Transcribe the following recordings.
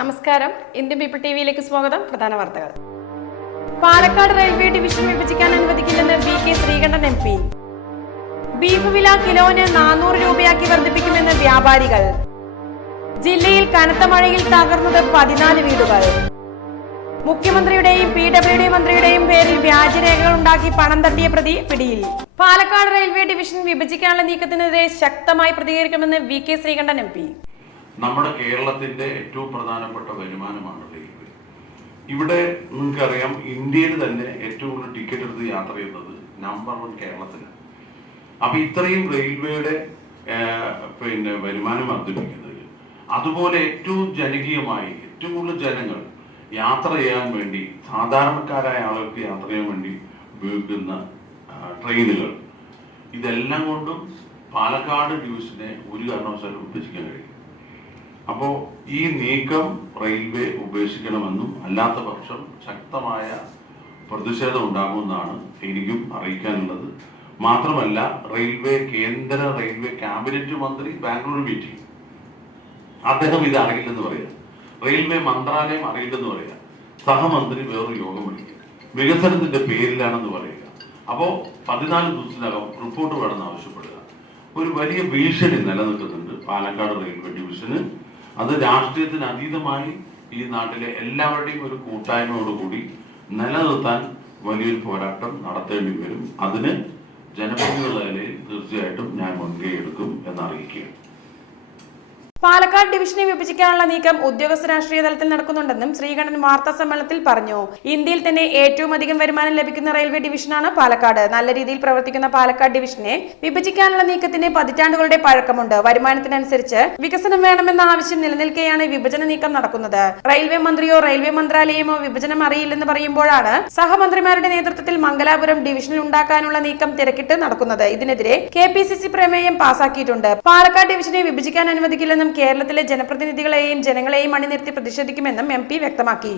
നമസ്കാരം. Indian people T വിയിലേക്ക് സ്വാഗതം. പ്രധാന വാർത്തകൾ. പാലക്കാട് റെയിൽവേ ഡിവിഷൻ വിഭജിക്കാൻ അനുവദിക്കില്ലെന്ന് V K Sreekandan M P. Beef വില കിലോന് നാനൂറ് രൂപയാക്കി വർദ്ധിപ്പിക്കുമെന്ന് വ്യാപാരികൾ. ജില്ലയിൽ കനത്ത മഴയിൽ തകർന്നത് പതിനാല് വീടുകൾ. മുഖ്യമന്ത്രിയുടെയും പി ഡബ്ല്യു ഡി മന്ത്രിയുടെയും പേരിൽ വ്യാജരേഖകൾ ഉണ്ടാക്കി പണം തട്ടിയ പ്രതി പിടിയിൽ. പാലക്കാട് റെയിൽവേ ഡിവിഷൻ വിഭജിക്കാനുള്ള നീക്കത്തിനെതിരെ ശക്തമായി പ്രതികരിക്കുമെന്ന് V K Sreekandan M P. നമ്മുടെ കേരളത്തിന്റെ ഏറ്റവും പ്രധാനപ്പെട്ട വരുമാനമാണ് റെയിൽവേ. ഇവിടെ നിങ്ങൾക്കറിയാം ഇന്ത്യയിൽ തന്നെ ഏറ്റവും കൂടുതൽ ടിക്കറ്റ് എടുത്ത് യാത്ര ചെയ്യുന്നത് നമ്പർ വൺ കേരളത്തിലാണ് അപ്പൊ ഇത്രയും റെയിൽവേയുടെ പിന്നെ വരുമാനം വർദ്ധിപ്പിക്കുന്നതിൽ അതുപോലെ ഏറ്റവും ജനകീയമായി ഏറ്റവും കൂടുതൽ ജനങ്ങൾ യാത്ര ചെയ്യാൻ വേണ്ടി സാധാരണക്കാരായ ആളുകൾക്ക് യാത്ര ചെയ്യാൻ വേണ്ടി ഉപയോഗിക്കുന്ന ട്രെയിനുകൾ. ഇതെല്ലാം കൊണ്ടും പാലക്കാട് ഡിവിഷനെ ഒരു കാരണവശാലും ഉപേക്ഷിക്കാൻ കഴിയും അപ്പോൾ ഈ നീക്കം റെയിൽവേ ഉപേക്ഷിക്കണമെന്നും അല്ലാത്ത പക്ഷം ശക്തമായ പ്രതിഷേധം ഉണ്ടാകുമെന്നാണ് എനിക്കും അറിയിക്കാനുള്ളത്. മാത്രമല്ല റെയിൽവേ കേന്ദ്ര റെയിൽവേ ക്യാബിനറ്റ് മന്ത്രി ബാംഗ്ലൂർ മീറ്റിംഗ്. അദ്ദേഹം ഇത് അറിയില്ലെന്ന് പറയാം. റെയിൽവേ മന്ത്രാലയം അറിയില്ലെന്ന് പറയുക. സഹമന്ത്രി വേറൊരു യോഗം വിളിക്കുക വികസനത്തിന്റെ പേരിലാണെന്ന് പറയുക. അപ്പോൾ പതിനാല് ദിവസത്തിനകം റിപ്പോർട്ട് വേണമെന്ന് ആവശ്യപ്പെടുക. ഒരു വലിയ ഭീഷണി നിലനിൽക്കുന്നുണ്ട് പാലക്കാട് റെയിൽവേ ഡിവിഷന്. അത് രാഷ്ട്രീയത്തിന് അതീതമായി ഈ നാട്ടിലെ എല്ലാവരുടെയും ഒരു കൂട്ടായ്മയോടുകൂടി നിലനിർത്താൻ വലിയൊരു പോരാട്ടം നടത്തേണ്ടി വരും. അതിന് ജനപ്രതിനിധികളുടെ നിലയിൽ തീർച്ചയായിട്ടും ഞാൻ മുൻകൈ എടുക്കും എന്നറിയിക്കുകയാണ്. പാലക്കാട് ഡിവിഷനെ വിഭജിക്കാനുള്ള നീക്കം ഉദ്യോഗസ്ഥ രാഷ്ട്രീയ തലത്തിൽ നടക്കുന്നുണ്ടെന്നും ശ്രീകണ്ഠൻ വാർത്താ സമ്മേളനത്തിൽ പറഞ്ഞു. ഇന്ത്യയിൽ തന്നെ ഏറ്റവും അധികം വരുമാനം ലഭിക്കുന്ന റെയിൽവേ ഡിവിഷനാണ് പാലക്കാട്. നല്ല രീതിയിൽ പ്രവർത്തിക്കുന്ന പാലക്കാട് ഡിവിഷനെ വിഭജിക്കാനുള്ള നീക്കത്തിന് പതിറ്റാണ്ടുകളുടെ പഴക്കമുണ്ട്. വരുമാനത്തിനനുസരിച്ച് വികസനം വേണമെന്ന ആവശ്യം നിലനിൽക്കെയാണ് വിഭജന നീക്കം നടക്കുന്നത്. റെയിൽവേ മന്ത്രിയോ റെയിൽവേ മന്ത്രാലയമോ വിഭജനം അറിയില്ലെന്ന് പറയുമ്പോഴാണ് സഹമന്ത്രിമാരുടെ നേതൃത്വത്തിൽ മംഗലാപുരം ഡിവിഷനിൽ ഉണ്ടാക്കാനുള്ള നീക്കം തിരക്കിട്ട് നടക്കുന്നത്. ഇതിനെതിരെ കെ പ്രമേയം പാസാക്കിയിട്ടുണ്ട്. പാലക്കാട് ഡിവിഷനെ വിഭജിക്കാൻ അനുവദിക്കില്ലെന്നും കേരളത്തിലെ ജനപ്രതിനിധികളെയും ജനങ്ങളെയും അണിനിർത്തി പ്രതിഷേധിക്കുമെന്നും എം വ്യക്തമാക്കി.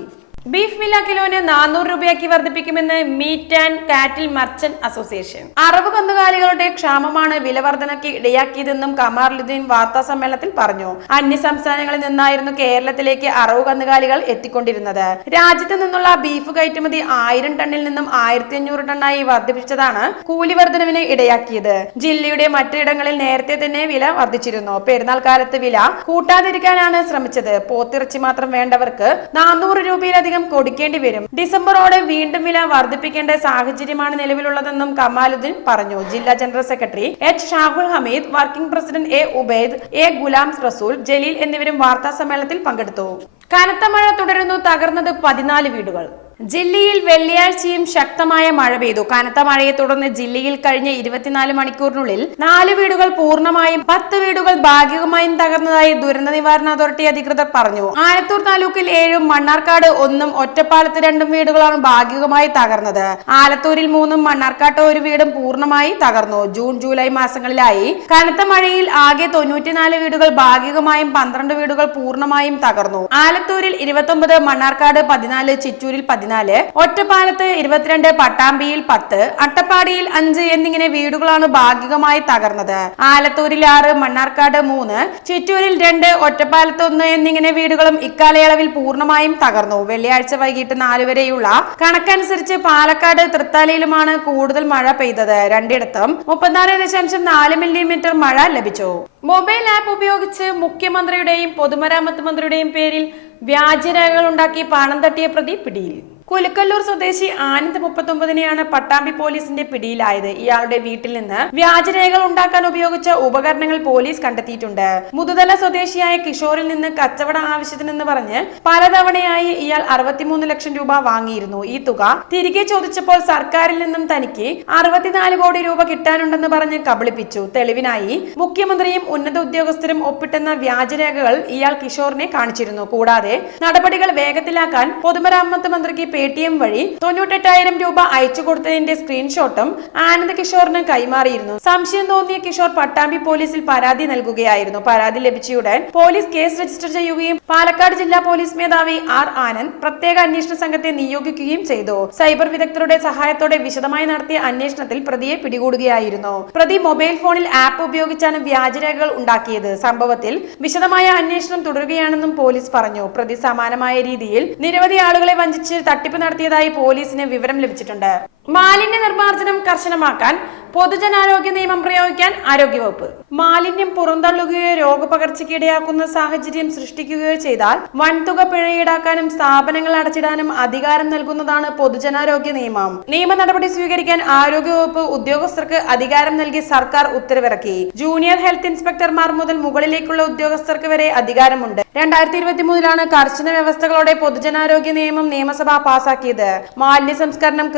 ബീഫ് വില കിലോന് നാനൂറ് രൂപയാക്കി വർദ്ധിപ്പിക്കുമെന്ന് meat and cattle merchant association. Arab കന്നുകാലികളുടെ ക്ഷാമമാണ് വില വർധനയ്ക്ക് ഇടയാക്കിയതെന്നും കമാറുദ്ദീൻ വാർത്താ സമ്മേളനത്തിൽ പറഞ്ഞു. അന്യ സംസ്ഥാനങ്ങളിൽ നിന്നായിരുന്നു കേരളത്തിലേക്ക് അറബ് കന്നുകാലികൾ എത്തിക്കൊണ്ടിരുന്നത്. രാജ്യത്ത് നിന്നുള്ള ബീഫ് കയറ്റുമതി ആയിരം ടണ്ണിൽ നിന്നും ആയിരത്തി അഞ്ഞൂറ് ടണ്ണായി വർദ്ധിപ്പിച്ചതാണ് കൂലി വർധനവിന് ഇടയാക്കിയത്. ജില്ലയുടെ മറ്റിടങ്ങളിൽ നേരത്തെ തന്നെ വില വർദ്ധിച്ചിരുന്നു. പെരുന്നാൾ കാലത്ത് വില കൂട്ടാതിരിക്കാനാണ് ശ്രമിച്ചത്. പോത്തിറച്ചി മാത്രം വേണ്ടവർക്ക് നാനൂറ് രൂപയിലധികം കൊടുക്കേണ്ടി വരും. ഡിസംബറോടെ വീണ്ടും വില വർദ്ധിപ്പിക്കേണ്ട സാഹചര്യമാണ് നിലവിലുള്ളതെന്നും കമാലുദ്ദീൻ പറഞ്ഞു. ജില്ലാ general secretary H Shahul Hameed working president A Ubaid A Ghulam Rasool Jaleel എന്നിവരും വാർത്താ സമ്മേളനത്തിൽ പങ്കെടുത്തു. കനത്ത മഴ തുടരുന്നു തകർന്നത് പതിനാല് വീടുകൾ. ജില്ലയിൽ വെള്ളിയാഴ്ചയും ശക്തമായ മഴ പെയ്തു. കനത്ത മഴയെ തുടർന്ന് ജില്ലയിൽ കഴിഞ്ഞ ഇരുപത്തിനാല് മണിക്കൂറിനുള്ളിൽ നാല് വീടുകൾ പൂർണമായും പത്ത് വീടുകൾ ഭാഗികമായും തകർന്നതായി ദുരന്ത നിവാരണ അതോറിറ്റി അധികൃതർ പറഞ്ഞു. ആലത്തൂർ താലൂക്കിൽ ഏഴും മണ്ണാർക്കാട് ഒന്നും ഒറ്റപ്പാലത്ത് രണ്ടും വീടുകളാണ് ഭാഗികമായി തകർന്നത്. ആലത്തൂരിൽ മൂന്നും മണ്ണാർക്കാട്ട് ഒരു വീടും പൂർണമായി തകർന്നു. ജൂൺ ജൂലൈ മാസങ്ങളിലായി കനത്ത മഴയിൽ ആകെ തൊണ്ണൂറ്റിനാല് വീടുകൾ ഭാഗികമായും പന്ത്രണ്ട് വീടുകൾ പൂർണമായും തകർന്നു. ആലത്തൂരിൽ ഇരുപത്തൊമ്പത് മണ്ണാർക്കാട് പതിനാല് ചിറ്റൂരിൽ പതിനാല് ഒറ്റപ്പാലത്ത് ഇരുപത്തിരണ്ട് പട്ടാമ്പിയിൽ പത്ത് അട്ടപ്പാടിയിൽ അഞ്ച് എന്നിങ്ങനെ വീടുകളാണ് ഭാഗികമായി തകർന്നത്. ആലത്തൂരിൽ ആറ് മണ്ണാർക്കാട് മൂന്ന് ചിറ്റൂരിൽ രണ്ട് ഒറ്റപ്പാലത്ത് ഒന്ന് എന്നിങ്ങനെ വീടുകളും ഇക്കാലയളവിൽ പൂർണമായും തകർന്നു. വെള്ളിയാഴ്ച വൈകിട്ട് നാല് വരെയുള്ള കണക്കനുസരിച്ച് പാലക്കാട് തൃത്താലയിലുമാണ് കൂടുതൽ മഴ പെയ്തത്. രണ്ടിടത്തും മുപ്പത്തിനാല് ദശാംശം നാല് മില്ലിമീറ്റർ മഴ ലഭിച്ചു. മൊബൈൽ ആപ്പ് ഉപയോഗിച്ച് മുഖ്യമന്ത്രിയുടെയും പൊതുമരാമത്ത് മന്ത്രിയുടെയും പേരിൽ വ്യാജരേഖകൾ ഉണ്ടാക്കി പണം തട്ടിയ പ്രതി പിടിയിൽ. കുലുക്കല്ലൂർ സ്വദേശി ആനന്ദ് മുപ്പത്തൊമ്പതിനെയാണ് പട്ടാമ്പി പോലീസിന്റെ പിടിയിലായത്. ഇയാളുടെ വീട്ടിൽ നിന്ന് വ്യാജരേഖകൾ ഉണ്ടാക്കാൻ ഉപയോഗിച്ച ഉപകരണങ്ങൾ പോലീസ് കണ്ടെത്തിയിട്ടുണ്ട്. മുതുതല സ്വദേശിയായ കിഷോറിൽ നിന്ന് കച്ചവട ആവശ്യത്തിനെന്ന് പറഞ്ഞ് പലതവണയായി ഇയാൾ അറുപത്തിമൂന്ന് ലക്ഷം രൂപ വാങ്ങിയിരുന്നു. ഈ തുക തിരികെ ചോദിച്ചപ്പോൾ സർക്കാരിൽ നിന്നും തനിക്ക് അറുപത്തിനാല് കോടി രൂപ കിട്ടാനുണ്ടെന്ന് പറഞ്ഞ് കബളിപ്പിച്ചു. തെളിവിനായി മുഖ്യമന്ത്രിയും ഉന്നത ഉദ്യോഗസ്ഥരും ഒപ്പിട്ടെന്ന വ്യാജരേഖകൾ ഇയാൾ കിഷോറിനെ കാണിച്ചിരുന്നു. കൂടാതെ നടപടികൾ വേഗത്തിലാക്കാൻ പൊതുമരാമത്ത് മന്ത്രിക്ക് പേ ടി എം വഴി തൊണ്ണൂറ്റെട്ടായിരം രൂപ അയച്ചു കൊടുത്തതിന്റെ സ്ക്രീൻഷോട്ടും ആനന്ദ് കിഷോറിന് കൈമാറിയിരുന്നു. സംശയം തോന്നിയ കിഷോർ പട്ടാമ്പി പോലീസിൽ പരാതി നൽകുകയായിരുന്നു. പരാതി ലഭിച്ചയുടൻ പോലീസ് കേസ് രജിസ്റ്റർ ചെയ്യുകയും പാലക്കാട് ജില്ലാ പോലീസ് മേധാവി ആർ ആനന്ദ് പ്രത്യേക അന്വേഷണ സംഘത്തെ നിയോഗിക്കുകയും ചെയ്തു. സൈബർ വിദഗ്ധരുടെ സഹായത്തോടെ വിശദമായി നടത്തിയ അന്വേഷണത്തിൽ പ്രതിയെ പിടികൂടുകയായിരുന്നു. പ്രതി മൊബൈൽ ഫോണിൽ ആപ്പ് ഉപയോഗിച്ചാണ് വ്യാജരേഖകൾ ഉണ്ടാക്കിയത്. സംഭവത്തിൽ വിശദമായ അന്വേഷണം തുടരുകയാണെന്നും പോലീസ് പറഞ്ഞു. പ്രതി സമാനമായ രീതിയിൽ നിരവധി ആളുകളെ വഞ്ചിച്ച് തട്ടിപ്പ് നടത്തിയതായി പോലീസിന് വിവരം ലഭിച്ചിട്ടുണ്ട് മാലിന്യ നിർമ്മാർജനം കർശനമാക്കാൻ പൊതുജനാരോഗ്യ നിയമം പ്രയോഗിക്കാൻ ആരോഗ്യവകുപ്പ്. മാലിന്യം പുറന്തള്ളുകയോ രോഗപകർച്ചയ്ക്ക് ഇടയാക്കുന്ന സാഹചര്യം സൃഷ്ടിക്കുകയോ ചെയ്താൽ വൻതുക പിഴ ഈടാക്കാനും സ്ഥാപനങ്ങൾ അടച്ചിടാനും അധികാരം നൽകുന്നതാണ് പൊതുജനാരോഗ്യ നിയമം. നിയമ നടപടി സ്വീകരിക്കാൻ ആരോഗ്യവകുപ്പ് ഉദ്യോഗസ്ഥർക്ക് അധികാരം നൽകി സർക്കാർ ഉത്തരവിറക്കി. ജൂനിയർ ഹെൽത്ത് ഇൻസ്പെക്ടർമാർ മുതൽ മുകളിലേക്കുള്ള ഉദ്യോഗസ്ഥർക്ക് വരെ അധികാരമുണ്ട്. രണ്ടായിരത്തി ഇരുപത്തി മൂന്നിലാണ് കർശന വ്യവസ്ഥകളോടെ പൊതുജനാരോഗ്യ നിയമം നിയമസഭ പാസാക്കിയത്. മാലിന്യ സംസ്കരണം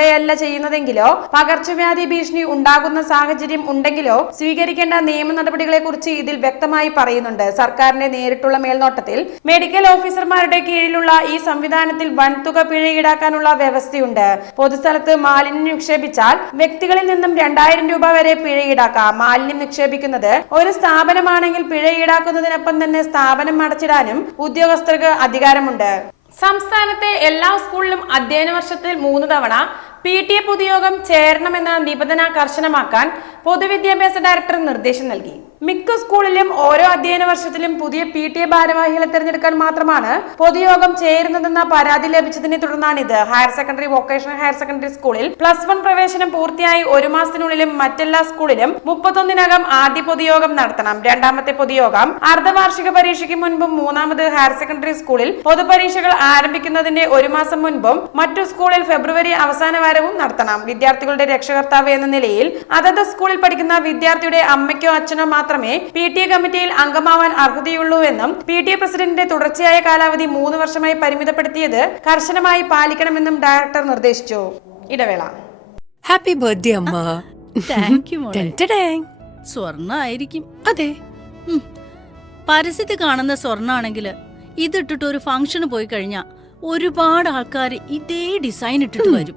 കൃത്യതയോടെയല്ല ചെയ്യുന്നതെങ്കിലോ പകർച്ചവ്യാധി ഭീഷണി ഉണ്ടാകുന്ന സാഹചര്യം ഉണ്ടെങ്കിലോ സ്വീകരിക്കേണ്ട നിയമ നടപടികളെ കുറിച്ച് ഇതിൽ വ്യക്തമായി പറയുന്നുണ്ട്. സർക്കാരിന്റെ നേരിട്ടുള്ള മേൽനോട്ടത്തിൽ മെഡിക്കൽ ഓഫീസർമാരുടെ കീഴിലുള്ള ഈ സംവിധാനത്തിൽ വൻതുക പിഴ ഈടാക്കാനുള്ള വ്യവസ്ഥയുണ്ട്. പൊതുസ്ഥലത്ത് മാലിന്യം നിക്ഷേപിച്ചാൽ വ്യക്തികളിൽ നിന്നും രണ്ടായിരം രൂപ വരെ പിഴ ഈടാക്കാം മാലിന്യം നിക്ഷേപിക്കുന്നത് ഒരു സ്ഥാപനമാണെങ്കിൽ പിഴ ഈടാക്കുന്നതിനൊപ്പം തന്നെ സ്ഥാപനം അടച്ചിടാനും ഉദ്യോഗസ്ഥർക്ക് അധികാരമുണ്ട്. സംസ്ഥാനത്തെ എല്ലാ സ്കൂളിലും അധ്യയന വർഷത്തിൽ മൂന്ന് തവണ പി ടി എ പൊതുയോഗം ചേരണമെന്ന നിബന്ധന കർശനമാക്കാൻ പൊതുവിദ്യാഭ്യാസ ഡയറക്ടർ നിർദ്ദേശം നൽകി. മിക്ക സ്കൂളിലും ഓരോ അധ്യയന വർഷത്തിലും പുതിയ പി ടി എ ഭാരവാഹികളെ തിരഞ്ഞെടുക്കാൻ മാത്രമാണ് പൊതുയോഗം ചേരുന്നതെന്ന പരാതി ലഭിച്ചതിനെ തുടർന്നാണിത്. Higher secondary vocational higher secondary സ്കൂളിൽ പ്ലസ് വൺ പ്രവേശനം പൂർത്തിയായി ഒരു മാസത്തിനുള്ളിലും മറ്റെല്ലാ സ്കൂളിലും മുപ്പത്തൊന്നിനകം ആദ്യ പൊതുയോഗം നടത്തണം. രണ്ടാമത്തെ പൊതുയോഗം അർദ്ധവാർഷിക പരീക്ഷയ്ക്ക് മുൻപും മൂന്നാമത് ഹയർ സെക്കൻഡറി സ്കൂളിൽ പൊതുപരീക്ഷകൾ ആരംഭിക്കുന്നതിന്റെ ഒരു മാസം മുൻപും മറ്റു സ്കൂളിൽ ഫെബ്രുവരി അവസാന വാരവും നടത്തണം. വിദ്യാർത്ഥികളുടെ രക്ഷകർത്താവ് എന്ന നിലയിൽ അതത് സ്കൂളിൽ പഠിക്കുന്ന വിദ്യാർത്ഥിയുടെ അമ്മയ്ക്കോ അച്ഛനോ മാത്രമേ പി ടി എ കമ്മിറ്റിയിൽ അംഗമാവാൻ അർഹതയുള്ളൂ എന്നും പി ടി എ പ്രസിഡന്റിന്റെ തുടർച്ചയായ കാലാവധി മൂന്ന് വർഷമായി പരിമിതപ്പെടുത്തിയത് കർശനമായി പാലിക്കണമെന്നും ഡയറക്ടർ നിർദ്ദേശിച്ചു. ഇടവേള. ഹാപ്പി ബർത്ത്ഡേ അമ്മ. സ്വർണ ആയിരിക്കും അതെ. പരസ്യത്തിൽ കാണുന്ന സ്വർണാണെങ്കിൽ ഇതിട്ടിട്ട് ഒരു ഫംഗ്ഷന് പോയി കഴിഞ്ഞാ ഒരുപാട് ആൾക്കാർ ഇതേ ഡിസൈൻ ഇട്ടിട്ട് വരും.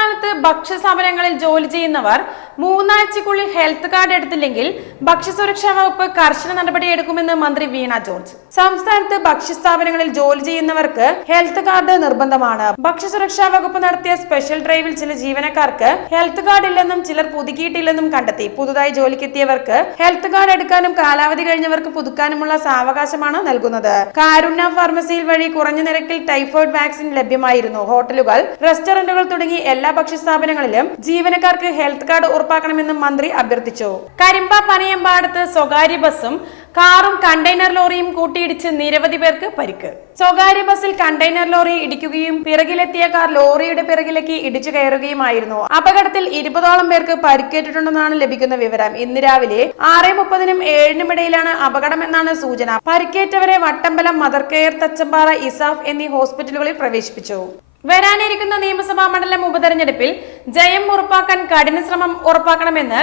സംസ്ഥാനത്ത് ഭക്ഷ്യസമരങ്ങളിൽ ജോലി ചെയ്യുന്നവർ മൂന്നാഴ്ചക്കുള്ളിൽ ഹെൽത്ത് കാർഡ് എടുത്തില്ലെങ്കിൽ ഭക്ഷ്യസുരക്ഷാ വകുപ്പ് കർശന നടപടി എടുക്കുമെന്ന് മന്ത്രി വീണ ജോർജ്. സംസ്ഥാനത്ത് ഭക്ഷ്യസ്ഥാപനങ്ങളിൽ ജോലി ചെയ്യുന്നവർക്ക് ഹെൽത്ത് കാർഡ് നിർബന്ധമാണ്. ഭക്ഷ്യസുരക്ഷാ വകുപ്പ് നടത്തിയ സ്പെഷ്യൽ ഡ്രൈവിൽ ചില ജീവനക്കാർക്ക് ഹെൽത്ത് കാർഡ് ഇല്ലെന്നും ചിലർ പുതുക്കിയിട്ടില്ലെന്നും കണ്ടെത്തി. പുതുതായി ജോലിക്കെത്തിയവർക്ക് ഹെൽത്ത് കാർഡ് എടുക്കാനും കാലാവധി കഴിഞ്ഞവർക്ക് പുതുക്കാനുമുള്ള സാവകാശമാണ് നൽകുന്നത്. കാരുണ്യ ഫാർമസിയിൽ വഴി കുറഞ്ഞ നിരക്കിൽ ടൈഫോയിഡ് വാക്സിൻ ലഭ്യമായിരുന്നു. ഹോട്ടലുകൾ റെസ്റ്റോറന്റുകൾ തുടങ്ങി എല്ലാ ഭക്ഷ്യസ്ഥാപനങ്ങളിലും ജീവനക്കാർക്ക് ഹെൽത്ത് കാർഡ് ഉറപ്പാക്കണമെന്നും മന്ത്രി അഭ്യർത്ഥിച്ചു. കരിമ്പ പനയമ്പാടത്ത് സ്വകാര്യ ബസ്സും കാറും കണ്ടെയ്നർ ലോറിയും കൂട്ടിയിടിച്ച് നിരവധി പേർക്ക് പരിക്ക്. സ്വകാര്യ ബസ്സിൽ കണ്ടെയ്നർ ലോറി ഇടിക്കുകയും പിറകിലെത്തിയ കാർ ലോറിയുടെ പിറകിലേക്ക് ഇടിച്ചു കയറുകയുമായിരുന്നു. അപകടത്തിൽ ഇരുപതോളം പേർക്ക് പരിക്കേറ്റിട്ടുണ്ടെന്നാണ് ലഭിക്കുന്ന വിവരം. ഇന്ന് രാവിലെ ആറ് മുപ്പതിനും ഏഴിനും ഇടയിലാണ് അപകടമെന്നാണ് സൂചന. പരിക്കേറ്റവരെ വട്ടമ്പലം മദർ കെയർ തച്ചമ്പാറ ഇസാഫ് എന്നീ ഹോസ്പിറ്റലുകളിൽ പ്രവേശിപ്പിച്ചു. വരാനിരിക്കുന്ന നിയമസഭാ മണ്ഡലം ഉപതെരഞ്ഞെടുപ്പിൽ ജയം ഉറപ്പാക്കാൻ കഠിന ശ്രമം ഉറപ്പാക്കണമെന്ന്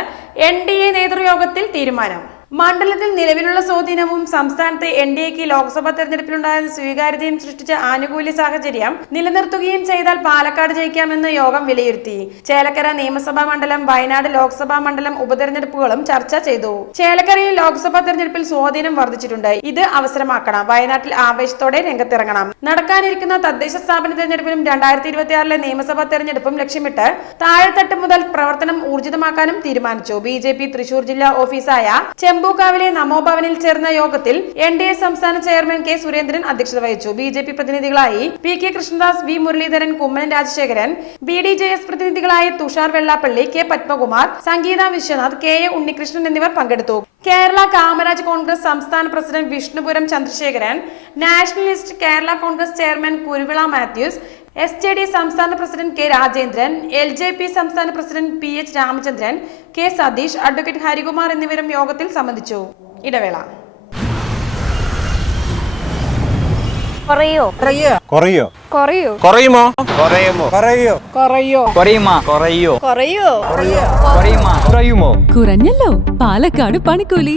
എൻ ഡി എ നേതൃയോഗത്തിൽ തീരുമാനം. മണ്ഡലത്തിൽ നിലവിലുള്ള സ്വാധീനവും സംസ്ഥാനത്ത് എൻ ഡി എക്ക് ലോക്സഭാ തെരഞ്ഞെടുപ്പിലുണ്ടായ സ്വീകാര്യതയും സൃഷ്ടിച്ച ആനുകൂല്യ സാഹചര്യം നിലനിർത്തുകയും ചെയ്താൽ പാലക്കാട് ജയിക്കാമെന്ന് യോഗം വിലയിരുത്തി. ചേലക്കര നിയമസഭാ മണ്ഡലം വയനാട് ലോക്സഭാ മണ്ഡലം ഉപതെരഞ്ഞെടുപ്പുകളും ചർച്ച ചെയ്തു. ചേലക്കരയിൽ ലോക്സഭാ തെരഞ്ഞെടുപ്പിൽ സ്വാധീനം വർദ്ധിച്ചിട്ടുണ്ട്. ഇത് അവസരമാക്കണം. വയനാട്ടിൽ ആവേശത്തോടെ രംഗത്തിറങ്ങണം. നടക്കാനിരിക്കുന്ന തദ്ദേശ സ്ഥാപന തെരഞ്ഞെടുപ്പിലും രണ്ടായിരത്തി ഇരുപത്തിയാറിലെ നിയമസഭാ തെരഞ്ഞെടുപ്പും ലക്ഷ്യമിട്ട് താഴെത്തട്ട് മുതൽ പ്രവർത്തനം ഊർജിതമാക്കാനും തീരുമാനിച്ചു. ബി തൃശൂർ ജില്ലാ ഓഫീസായ ചെമ്പൂക്കാവിലെ നമോഭവനിൽ ചേർന്ന യോഗത്തിൽ എൻ ഡി എ സംസ്ഥാന ചെയർമാൻ കെ സുരേന്ദ്രൻ അധ്യക്ഷത വഹിച്ചു. B J P പ്രതിനിധികളായി P K Krishnadas V Muraleedharan Kummanam Rajasekharan B D J S പ്രതിനിധികളായി Thushar Vellappally K Padmakumar Sangeetha Viswanath K A Unnikrishnan എന്നിവർ പങ്കെടുത്തു. കേരള കാമരാജ് കോൺഗ്രസ് സംസ്ഥാന president Vishnupuram Chandrasekharan nationalist Kerala Congress chairman Kuruvila Mathews S J D സംസ്ഥാന president K Rajendran L J P സംസ്ഥാന president P H Ramachandran K Satheesh advocate Harikumar എന്നിവരും യോഗത്തിൽ സംബന്ധിച്ചു ഇടവേള കുറയോ കുറയോ കുറയോ കുറയുമോ കുറയുമോ കുറയോ കുറയോ കുറയുമോ കുറയോ കുറയോ കുറയുമോ കുറയുമോ കുറഞ്ഞല്ലോ പാലക്കാട് പണിക്കൂലി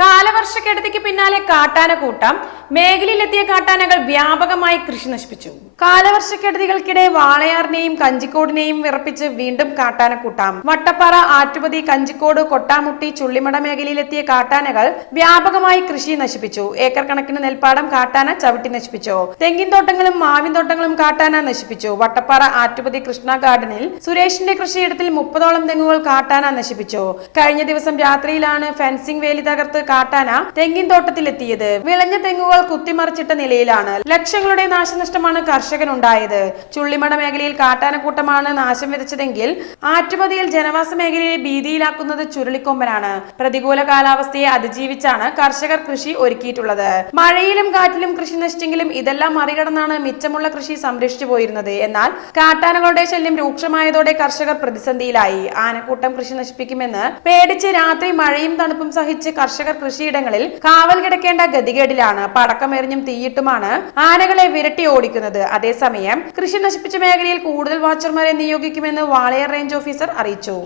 കാലവർഷക്കെടുതിക്ക് പിന്നാലെ കാട്ടാന കൂട്ടം മേഖലയിലെത്തിയ കാട്ടാനകൾ വ്യാപകമായി കൃഷി നശിപ്പിച്ചു. കാലവർഷക്കെടുതികൾക്കിടെ വാളയാറിനെയും കഞ്ചിക്കോടിനെയും വിറപ്പിച്ച് വീണ്ടും കാട്ടാന കൂട്ടാം വട്ടപ്പാറ ആറ്റുപതി കഞ്ചിക്കോട് കൊട്ടാമുട്ടി ചുള്ളിമട മേഖലയിലെത്തിയ കാട്ടാനകൾ വ്യാപകമായി കൃഷി നശിപ്പിച്ചു. ഏക്കർ കണക്കിന് നെൽപ്പാടം കാട്ടാന ചവിട്ടി നശിപ്പിച്ചു. തെങ്ങിൻ തോട്ടങ്ങളും മാവിൻ തോട്ടങ്ങളും കാട്ടാന നശിപ്പിച്ചു. വട്ടപ്പാറ ആറ്റുപതി കൃഷ്ണ ഗാർഡനിൽ സുരേഷിന്റെ കൃഷിയിടത്തിൽ മുപ്പതോളം തെങ്ങുകൾ കാട്ടാന നശിപ്പിച്ചു. കഴിഞ്ഞ ദിവസം രാത്രിയിലാണ് ഫെൻസിംഗ് വേലി തകർത്ത് കാട്ടാന തെങ്ങിൻ തോട്ടത്തിലെത്തിയത്. വിളഞ്ഞ തെങ്ങുകൾ കുത്തിമറിച്ചിട്ട നിലയിലാണ് ലക്ഷങ്ങളുടെ നാശനഷ്ടമാണ് കർഷകനുണ്ടായത്. ചുള്ളിമട മേഖലയിൽ കാട്ടാനക്കൂട്ടമാണ് നാശം വിതച്ചതെങ്കിൽ ആറ്റുപതിയിൽ ജനവാസ മേഖലയെ ഭീതിയിലാക്കുന്നത് ചുരുളിക്കൊമ്പനാണ്. പ്രതികൂല കാലാവസ്ഥയെ അതിജീവിച്ചാണ് കർഷകർ കൃഷി ഒരുക്കിയിട്ടുള്ളത്. മഴയിലും കാറ്റിലും കൃഷി നശിച്ചെങ്കിലും ഇതെല്ലാം മറികടന്നാണ് മിച്ചമുള്ള കൃഷി സംരക്ഷിച്ചു പോയിരുന്നത്. എന്നാൽ കാട്ടാനകളുടെ ശല്യം രൂക്ഷമായതോടെ കർഷകർ പ്രതിസന്ധിയിലായി. ആനക്കൂട്ടം കൃഷി നശിപ്പിക്കുമെന്ന് പേടിച്ച് രാത്രി മഴയും തണുപ്പും സഹിച്ച് കർഷകർ കൃഷിയിടങ്ങളിൽ കാവൽ കിടക്കേണ്ട ഗതികേടിലാണ്. പടക്കമെറിഞ്ഞും തീയിട്ടുമാണ് ആനകളെ വിരട്ടി ഓടിക്കുന്നത്. അതേസമയം കൃഷി നശിപ്പിച്ച മേഖലയിൽ കൂടുതൽ വാച്ചർമാരെ നിയോഗിക്കുമെന്ന് വാളയാർ റേഞ്ച് ഓഫീസർ അറിയിച്ചു.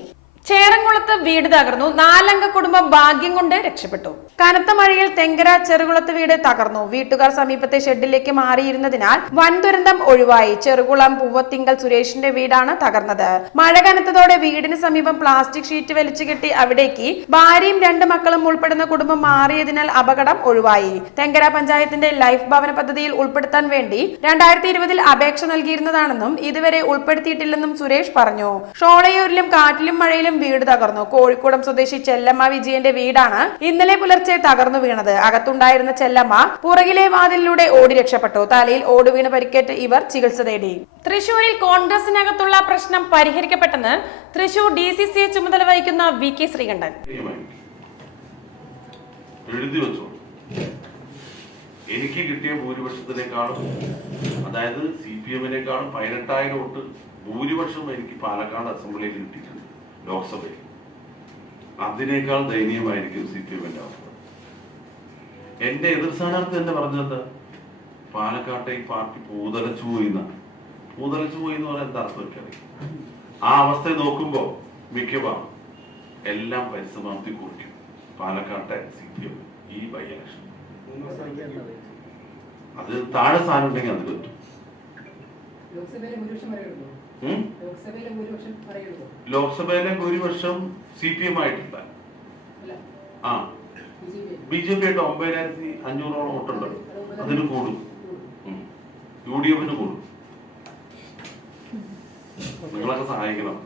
ചേറംകുളത്ത് വീട് തകർന്നു. നാലംഗ കുടുംബം ഭാഗ്യം കൊണ്ട് രക്ഷപ്പെട്ടു. കനത്ത മഴയിൽ തെങ്കര ചെറുകുളത്ത് വീട് തകർന്നു. വീട്ടുകാർ സമീപത്തെ ഷെഡിലേക്ക് മാറിയിരുന്നതിനാൽ വൻ ദുരന്തം ഒഴിവായി ചെറുകുളം പൂവത്തിങ്കൽ സുരേഷിന്റെ വീടാണ് തകർന്നത്. മഴ കനത്തതോടെ വീടിന് സമീപം പ്ലാസ്റ്റിക് ഷീറ്റ് വലിച്ചു കെട്ടി അവിടേക്ക് ഭാര്യയും രണ്ട് മക്കളും ഉൾപ്പെടുന്ന കുടുംബം മാറിയതിനാൽ അപകടം ഒഴിവായി. തെങ്കര പഞ്ചായത്തിന്റെ ലൈഫ് ഭവന പദ്ധതിയിൽ ഉൾപ്പെടുത്താൻ വേണ്ടി രണ്ടായിരത്തി ഇരുപതിൽ അപേക്ഷ നൽകിയിരുന്നതാണെന്നും ഇതുവരെ ഉൾപ്പെടുത്തിയിട്ടില്ലെന്നും സുരേഷ് പറഞ്ഞു. ഷോളയൂരിലും കാറ്റിലും മഴയിലും വീട് തകർന്നു. കോഴിക്കോടം സ്വദേശി ചെല്ലമ്മ വിജയന്റെ വീടാണ് ഇന്നലെ പുലർച്ചെ തകർന്നു വീണത്. അകത്തുണ്ടായിരുന്ന ചെല്ലമ്മ പുറകിലെ വാതിലിലൂടെ ഓടി രക്ഷപ്പെട്ടു. തലയിൽ ഓട് വീണ് പരിക്കേറ്റ് ഇവർ ചികിത്സ തേടി. തൃശൂരിൽ കോൺഗ്രസിനകത്തുള്ള പ്രശ്നം പരിഹരിക്കപ്പെട്ടെന്ന് തൃശൂർ ഡി സി സി ചുമതല വഹിക്കുന്ന വി കെ ശ്രീകണ്ഠൻ. എനിക്ക് കിട്ടിയ ഭൂരിപക്ഷത്തിനേക്കാളും അതായത് സി പി എമ്മിനേക്കാളും പതിനെട്ടായിരം വോട്ട് ഭൂരിപക്ഷം എനിക്ക് പാലക്കാട് അസംബ്ലിയിൽ കിട്ടിയിട്ടുണ്ട്. ലോക്സഭയിൽ. അതിനേക്കാൾ ദയനീയമായിരിക്കും സി പി എമ്മിന്റെ അവസ്ഥ. എന്റെ എതിർ സ്ഥാനാർത്ഥി തന്നെ പറഞ്ഞത് പാലക്കാട്ടെ പാർട്ടി പൂതലച്ചു പോയി എന്നാണ് പൂതലച്ചു പോയി എന്ന് പറയാൻ എന്താ അർത്ഥം എനിക്കറിയാം ആ അവസ്ഥയെ നോക്കുമ്പോ മിക്കവാറും എല്ലാം പരിസമാപ്തി കുറിക്കും പാലക്കാട്ടെ സി പി എം ഈ ബൈ ഇലക്ഷൻ അത് താഴെ സ്ഥാനം ഉണ്ടെങ്കിൽ അത് ഉം? ലോക്സഭയിലെ ഭൂരിപക്ഷം സി പി എം ആയിട്ടില്ല ആ. ബി ജെ പി ആയിട്ട് ഒമ്പതിനായിരത്തി അഞ്ഞൂറോളം വോട്ടുണ്ട്. അതിന് കൂടും. യു ഡി എഫിന് കൂടും. നിങ്ങളൊക്കെ സഹായിക്കണം.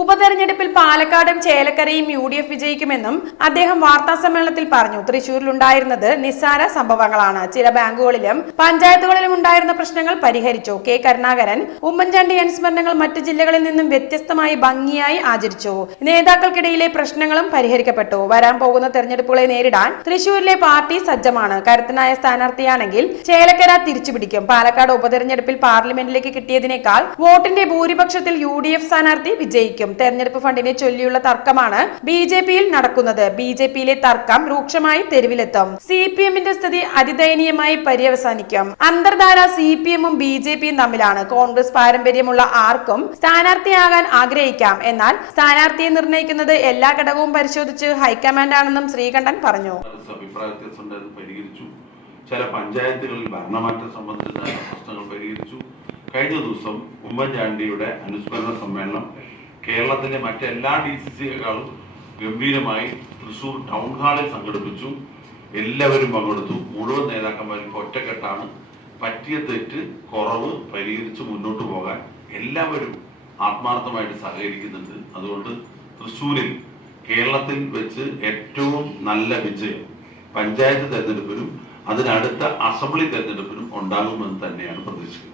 ഉപതെരഞ്ഞെടുപ്പിൽ പാലക്കാടും ചേലക്കരയും യു ഡി എഫ് വിജയിക്കുമെന്നും അദ്ദേഹം വാർത്താ സമ്മേളനത്തിൽ പറഞ്ഞു. തൃശൂരിൽ ഉണ്ടായിരുന്നത് നിസ്സാര സംഭവങ്ങളാണ്. ചില ബാങ്കുകളിലും പഞ്ചായത്തുകളിലും ഉണ്ടായിരുന്ന പ്രശ്നങ്ങൾ പരിഹരിച്ചു. കെ കരുണാകരൻ ഉമ്മൻചാണ്ടി അനുസ്മരണങ്ങൾ മറ്റു ജില്ലകളിൽ നിന്നും വ്യത്യസ്തമായി ഭംഗിയായി ആചരിച്ചു. നേതാക്കൾക്കിടയിലെ പ്രശ്നങ്ങളും പരിഹരിക്കപ്പെട്ടു. വരാൻ പോകുന്ന തെരഞ്ഞെടുപ്പുകളെ നേരിടാൻ തൃശൂരിലെ പാർട്ടി സജ്ജമാണ്. കരുത്തനായ സ്ഥാനാർത്ഥിയാണെങ്കിൽ ചേലക്കര തിരിച്ചുപിടിക്കും. പാലക്കാട് ഉപതെരഞ്ഞെടുപ്പിൽ പാർലമെന്റിലേക്ക് കിട്ടിയതിനേക്കാൾ വോട്ടിന്റെ ഭൂരിപക്ഷത്തിൽ യു ഡി എഫ് സ്ഥാനാർത്ഥി വിജയിക്കും. തെരഞ്ഞെടുപ്പ് ഫണ്ടിനെ ചൊല്ലിയുള്ള തർക്കമാണ് ബി ജെ പിയിൽ നടക്കുന്നത്. ബി ജെ പിയിലെ തർക്കം രൂക്ഷമായി തെരുവിലെത്തും. സി പി എമ്മിന്റെ സ്ഥിതി അതിദയനീയമായി പര്യവസാനിക്കും. അന്തർധാര സി പി എമ്മും ബി ജെ പിയും തമ്മിലാണ്. കോൺഗ്രസ് പാരമ്പര്യമുള്ള ആർക്കും സ്ഥാനാർത്ഥിയാകാൻ ആഗ്രഹിക്കാം. എന്നാൽ സ്ഥാനാർത്ഥിയെ നിർണയിക്കുന്നത് എല്ലാ ഘടകവും പരിശോധിച്ച് ഹൈക്കമാൻഡാണെന്നും ശ്രീകണ്ഠൻ പറഞ്ഞു. ചില പഞ്ചായത്തുകളിൽ ഭരണമാറ്റം സംബന്ധിച്ച പ്രശ്നങ്ങൾ പരിഹരിച്ചു. കഴിഞ്ഞ ദിവസം ഉമ്മൻചാണ്ടിയുടെ അനുസ്മരണ സമ്മേളനം കേരളത്തിലെ മറ്റെല്ലാ ഡി സി സിയേക്കാളും ഗംഭീരമായി തൃശൂർ ടൗൺ ഹാളിൽ സംഘടിപ്പിച്ചു. എല്ലാവരും പങ്കെടുത്തു. മുഴുവൻ നേതാക്കന്മാരും ഒറ്റക്കെട്ടാണ്. പറ്റിയ തെറ്റ് കുറവ് പരിഹരിച്ച് മുന്നോട്ട് പോകാൻ എല്ലാവരും ആത്മാർത്ഥമായിട്ട് സഹകരിക്കുന്നുണ്ട്. അതുകൊണ്ട് തൃശൂരിൽ കേരളത്തിൽ വെച്ച് ഏറ്റവും നല്ല വിജയം പഞ്ചായത്ത് തെരഞ്ഞെടുപ്പിനും അതിനടുത്ത അസംബ്ലി തെരഞ്ഞെടുപ്പിനും ഉണ്ടാകുമെന്ന് തന്നെയാണ് പ്രതീക്ഷിക്കുന്നത്.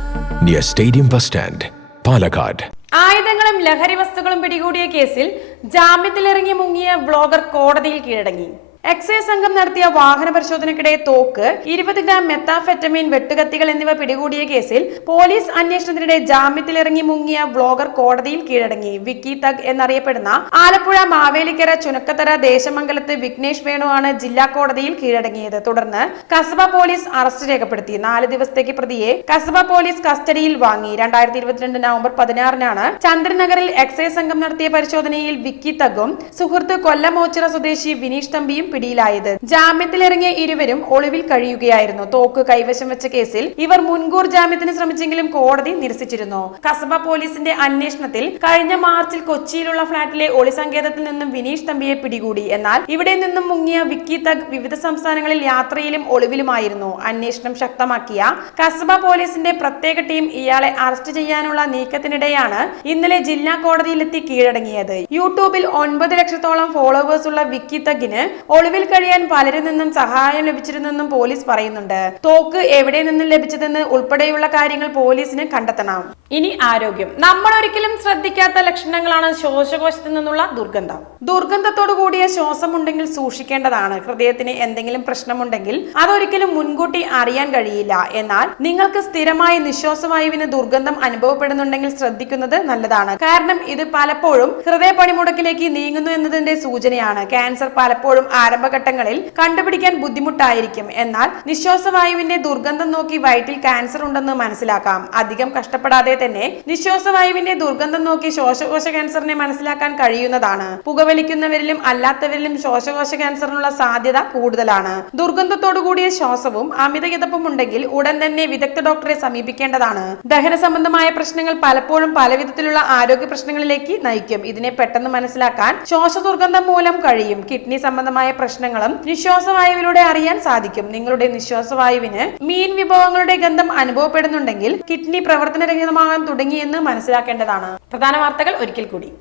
near stadium bus stand Palakkad ആയുധങ്ങളും ലഹരി വസ്തുക്കളും പിടികൂടിയ കേസിൽ ജാമ്യത്തിലിറങ്ങി മുങ്ങിയ വ്ളോഗർ കോടതിയിൽ കീഴടങ്ങി. എക്സൈസ് സംഘം നടത്തിയ വാഹന പരിശോധനയ്ക്കിടെ തോക്ക് ഇരുപത് ഗ്രാം മെത്താഫെറ്റമീൻ വെട്ടുകത്തികൾ എന്നിവ പിടികൂടിയ കേസിൽ പോലീസ് അന്വേഷണത്തിനിടെ ജാമ്യത്തിലിറങ്ങി മുങ്ങിയ വ്ളോഗർ കോടതിയിൽ കീഴടങ്ങി. വിക്കി തഗ് എന്നറിയപ്പെടുന്ന ആലപ്പുഴ മാവേലിക്കര ചുനക്കത്തറ ദേശമംഗലത്ത് വിഘ്നേഷ് വേണുവാണ് ജില്ലാ കോടതിയിൽ കീഴടങ്ങിയത്. തുടർന്ന് കസബ പോലീസ് അറസ്റ്റ് രേഖപ്പെടുത്തി. നാല് ദിവസത്തേക്ക് പ്രതിയെ കസബ പോലീസ് കസ്റ്റഡിയിൽ വാങ്ങി. രണ്ടായിരത്തി ഇരുപത്തിരണ്ട് നവംബർ പതിനാറിനാണ് ചന്ദ്രനഗറിൽ എക്സൈസ് സംഘം നടത്തിയ പരിശോധനയിൽ വിക്കി തഗും സുഹൃത്ത് കൊല്ലമോച്ചിറ സ്വദേശി വിനീഷ് തമ്പിയും പിടിയിലായത്. ജാമ്യത്തിലിറങ്ങിയ ഇരുവരും ഒളിവിൽ കഴിയുകയായിരുന്നു. തോക്ക് കൈവശം വെച്ച കേസിൽ ഇവർ മുൻകൂർ ജാമ്യത്തിന് ശ്രമിച്ചെങ്കിലും കോടതി നിരസിച്ചിരുന്നു. കസബ പോലീസിന്റെ അന്വേഷണത്തിൽ കഴിഞ്ഞ മാർച്ചിൽ കൊച്ചിയിലുള്ള ഫ്ളാറ്റിലെ ഒളി സങ്കേതത്തിൽ നിന്നും വിനീഷ് തമ്പിയെ പിടികൂടി. എന്നാൽ ഇവിടെ നിന്നും മുങ്ങിയ വിക്കി തഗ് വിവിധ സംസ്ഥാനങ്ങളിൽ യാത്രയിലും ഒളിവിലുമായിരുന്നു. അന്വേഷണം ശക്തമാക്കിയ കസബ പോലീസിന്റെ പ്രത്യേക ടീം ഇയാളെ അറസ്റ്റ് ചെയ്യാനുള്ള നീക്കത്തിനിടെയാണ് ഇന്നലെ ജില്ലാ കോടതിയിലെത്തി കീഴടങ്ങിയത്. യൂട്യൂബിൽ ഒൻപത് ലക്ഷത്തോളം ഫോളോവേഴ്സ് ഉള്ള വിക്കി തഗിന് ഒളിവിൽ കഴിയാൻ പലരിൽ നിന്നും സഹായം ലഭിച്ചിരുന്നെന്നും പോലീസ് പറയുന്നുണ്ട്. തോക്ക് എവിടെ നിന്നും ലഭിച്ചതെന്ന് ഉൾപ്പെടെയുള്ള കാര്യങ്ങൾ പോലീസിന് കണ്ടെത്തണം. ഇനി ആരോഗ്യം. നമ്മൾ ഒരിക്കലും ശ്രദ്ധിക്കാത്ത ലക്ഷണങ്ങളാണ് ശ്വാസകോശത്തിൽ നിന്നുള്ള ദുർഗന്ധം. ദുർഗന്ധത്തോടു കൂടിയ ശ്വാസമുണ്ടെങ്കിൽ സൂക്ഷിക്കേണ്ടതാണ്. ഹൃദയത്തിന് എന്തെങ്കിലും പ്രശ്നമുണ്ടെങ്കിൽ അതൊരിക്കലും മുൻകൂട്ടി അറിയാൻ കഴിയില്ല. എന്നാൽ നിങ്ങൾക്ക് സ്ഥിരമായി നിശ്വാസവായുവിന് ദുർഗന്ധം അനുഭവപ്പെടുന്നുണ്ടെങ്കിൽ ശ്രദ്ധിക്കുന്നത് നല്ലതാണ്. കാരണം ഇത് പലപ്പോഴും ഹൃദയ പണിമുടക്കിലേക്ക് നീങ്ങുന്നു എന്നതിന്റെ സൂചനയാണ്. ക്യാൻസർ പലപ്പോഴും ആരംഭഘട്ടങ്ങളിൽ കണ്ടുപിടിക്കാൻ ബുദ്ധിമുട്ടായിരിക്കും. എന്നാൽ നിശ്വാസവായുവിന്റെ ദുർഗന്ധം നോക്കി വയറ്റിൽ ക്യാൻസർ ഉണ്ടെന്ന് മനസ്സിലാക്കാം. അധികം കഷ്ടപ്പെടാതെ തന്നെ നിശ്വാസവായുവിന്റെ ദുർഗന്ധം നോക്കി ശ്വാസകോശ ക്യാൻസറിനെ മനസ്സിലാക്കാൻ കഴിയുന്നതാണ്. പുകവലിക്കുന്നവരിലും അല്ലാത്തവരിലും ശ്വാസകോശ ക്യാൻസറിനുള്ള സാധ്യത കൂടുതലാണ്. ദുർഗന്ധത്തോടു കൂടിയ ശ്വാസവും അമിതകിതപ്പും ഉണ്ടെങ്കിൽ ഉടൻ തന്നെ വിദഗ്ധ ഡോക്ടറെ സമീപിക്കേണ്ടതാണ്. ദഹന സംബന്ധമായ പ്രശ്നങ്ങൾ പലപ്പോഴും പലവിധത്തിലുള്ള ആരോഗ്യ പ്രശ്നങ്ങളിലേക്ക് നയിക്കും. ഇതിനെ പെട്ടെന്ന് മനസ്സിലാക്കാൻ ശ്വാസ ദുർഗന്ധം മൂലം കഴിയും. കിഡ്നി സംബന്ധമായ പ്രശ്നങ്ങളും നിശ്വാസവായുവിലൂടെ അറിയാൻ സാധിക്കും. നിങ്ങളുടെ നിശ്വാസവായുവിന് മീൻ വിഭവങ്ങളുടെ ഗന്ധം അനുഭവപ്പെടുന്നുണ്ടെങ്കിൽ കിഡ്നി പ്രവർത്തനരഹിതമാകാൻ തുടങ്ങിയെന്ന് മനസ്സിലാക്കേണ്ടതാണ്. പ്രധാന വാർത്തകൾ ഒരിക്കൽ കൂടി.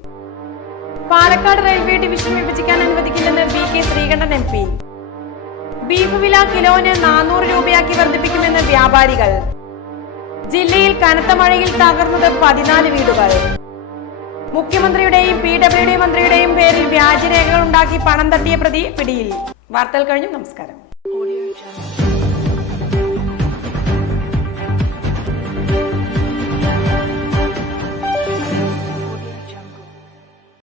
പാലക്കാട് റെയിൽവേ ഡിവിഷൻ വിഭജിക്കാൻ അനുവദിക്കില്ലെന്ന് V K Sreekandan M P. Beef വില കിലോന് നാനൂറ് രൂപയാക്കി വർദ്ധിപ്പിക്കുമെന്ന് വ്യാപാരികൾ. ജില്ലയിൽ കനത്ത മഴയിൽ തകർന്നത് പതിനാല് വീടുകൾ. മുഖ്യമന്ത്രിയുടെയും പി ഡബ്ല്യു ഡി മന്ത്രിയുടെയും പേരിൽ വ്യാജരേഖകൾ ഉണ്ടാക്കി പണം തട്ടിയ പ്രതി പിടിയിൽ. വാർത്തകൾ കഴിഞ്ഞു. നമസ്കാരം.